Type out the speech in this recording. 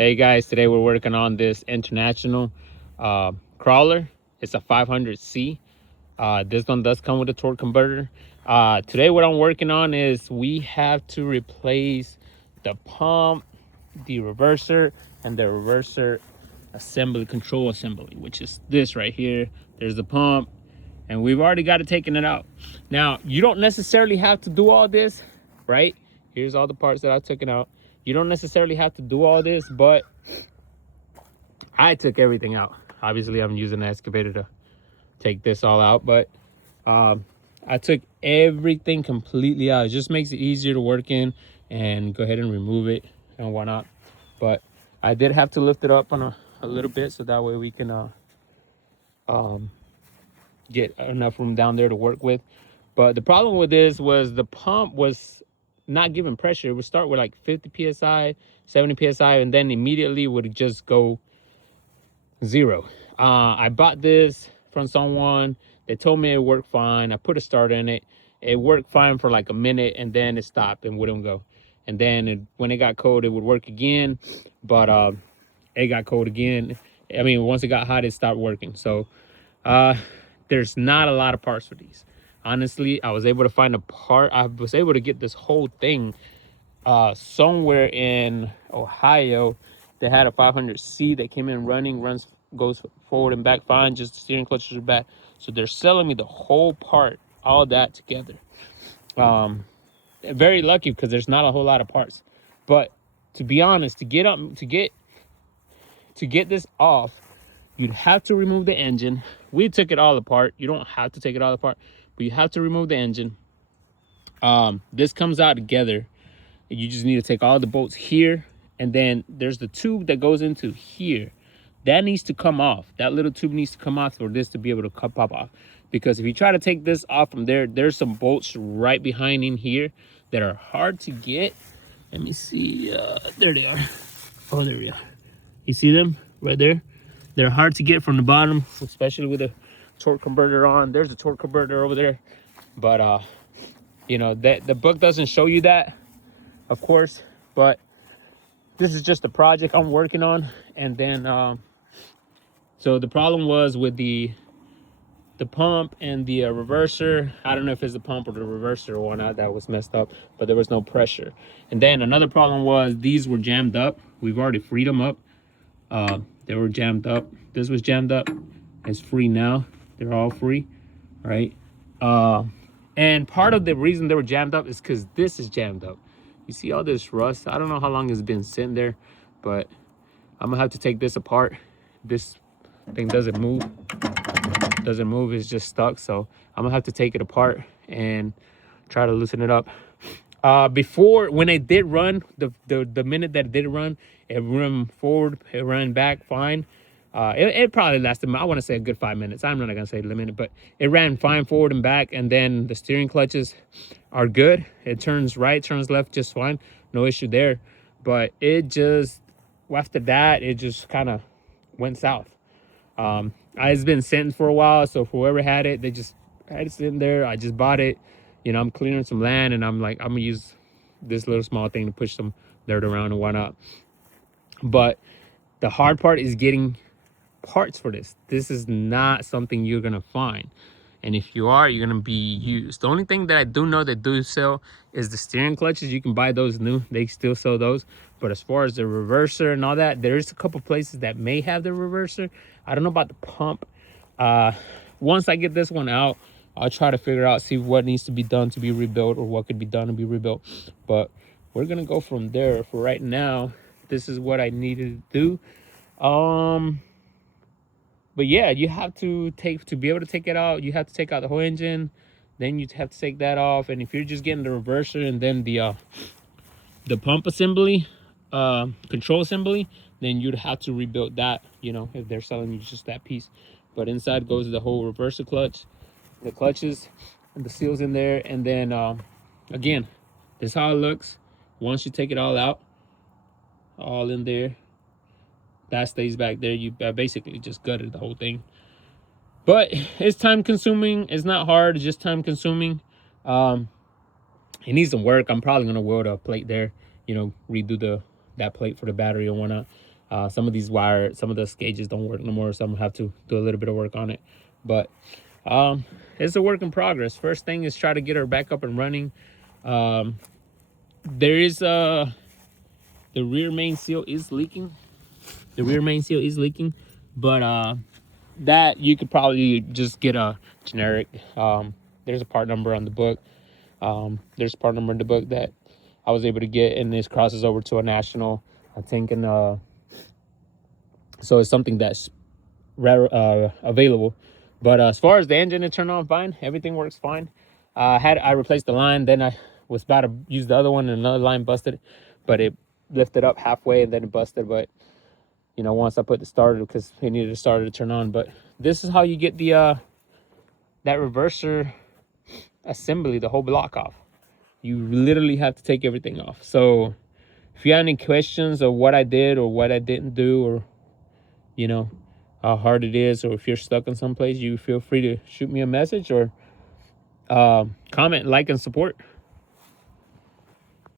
Hey guys, today we're working on this international crawler. It's a 500C. This one does come with a torque converter. Today what I'm working on is we have to replace the pump, the reverser, and the reverser assembly, control assembly, which is this right here. There's the pump, and we've already got it taken it out. Now, you don't necessarily have to do all this, right? Here's all the parts that I've taken out. You don't necessarily have to do all this, but I took everything out. Obviously, I'm using the excavator to take this all out, but I took everything completely out. It just makes it easier to work in and go ahead and remove it and whatnot. But I did have to lift it up on a little bit so that way we can get enough room down there to work with. But the problem with this was the pump was not giving pressure. It would start with like 50 psi, 70 psi, and then immediately would just go zero. I bought this from someone. They told me it worked fine. I put a starter in it. It worked fine for like a minute, and then it stopped and wouldn't go. And then when it got cold, it would work again, but it got cold again. I mean, once it got hot, it stopped working. So there's not a lot of parts for these. Honestly, I was able to find a part. I was able to get this whole thing somewhere in Ohio. They had a 500C that came in running, goes forward and back fine, just the steering clutches are back. So they're selling me the whole part, all that together. Very lucky because there's not a whole lot of parts. But to be honest, to get this off, you'd have to remove the engine. We took it all apart. You don't have to take it all apart, but you have to remove the engine. This comes out together. You just need to take all the bolts here, and then there's the tube that goes into here. That needs to come off. That little tube needs to come off for this to be able to pop off. Because if you try to take this off from there, there's some bolts right behind in here that are hard to get. Let me see. There they are. Oh, there we are. You see them right there? They're hard to get from the bottom, especially with a torque converter on. There's a torque converter over there. But, you know, that the book doesn't show you that, of course. But this is just a project I'm working on. And then, so the problem was with the pump and the reverser. I don't know if it's the pump or the reverser or whatnot that was messed up, but there was no pressure. And then another problem was these were jammed up. We've already freed them up. They were jammed up. This was jammed up. It's free now. They're all free, right? And part of the reason they were jammed up is because this is jammed up. You see all this rust? I don't know how long it's been sitting there, but I'm gonna have to take this apart. This thing doesn't move. It's just stuck. So I'm gonna have to take it apart and try to loosen it up. Before, when it did run, the minute that it did run, it ran forward, it ran back fine. It probably lasted, I want to say, a good 5 minutes. I'm not gonna say the minute, but it ran fine forward and back. And then the steering clutches are good. It turns right, turns left just fine, no issue there. But it just, after that, it just kind of went south. It's been sitting for a while, so whoever had it, they just had it sitting there. I just bought it. You know, I'm clearing some land, and I'm like, I'm gonna use this little small thing to push some dirt around and whatnot. But the hard part is getting parts for this. This is not something you're gonna find, and if you are, you're gonna be used. The only thing that I do know that do sell is the steering clutches. You can buy those new. They still sell those. But as far as the reverser and all that, there's a couple places that may have the reverser. I don't know about the pump. Once I get this one out, I'll try to figure out, see what needs to be done to be rebuilt or what could be done to be rebuilt. But we're gonna go from there. For right now, this is what I needed to do. But yeah, you have to be able to take it out, you have to take out the whole engine, then you have to take that off. And if you're just getting the reverser and then the pump assembly, control assembly, then you'd have to rebuild that, you know, if they're selling you just that piece. But inside goes the whole reverser clutch, the clutches, and the seals in there. And then again, this is how it looks once you take it all out, all in there. That stays back there. You basically just gutted the whole thing. But it's time consuming. It's not hard, it's just time consuming. It needs some work. I'm probably gonna weld a plate there, you know, redo that plate for the battery or whatnot. Some of the gauges don't work no more, so I'm gonna have to do a little bit of work on it. But it's a work in progress. First thing is try to get her back up and running. There is the rear main seal is leaking. The rear main seal is leaking, but that you could probably just get a generic. There's a part number on the book. There's a part number in the book that I was able to get, and this crosses over to a national, I think, and so it's something that's available. But as far as the engine, it turned on fine. Everything works fine. I replaced the line, then I was about to use the other one, and another line busted, but it lifted up halfway and then it busted. But you know, once I put the starter, because it needed a starter to turn on. But this is how you get the that reverser assembly, the whole block off. You literally have to take everything off. So if you have any questions of what I did or what I didn't do, or you know how hard it is, or if you're stuck in some place, you feel free to shoot me a message or comment, like, and support.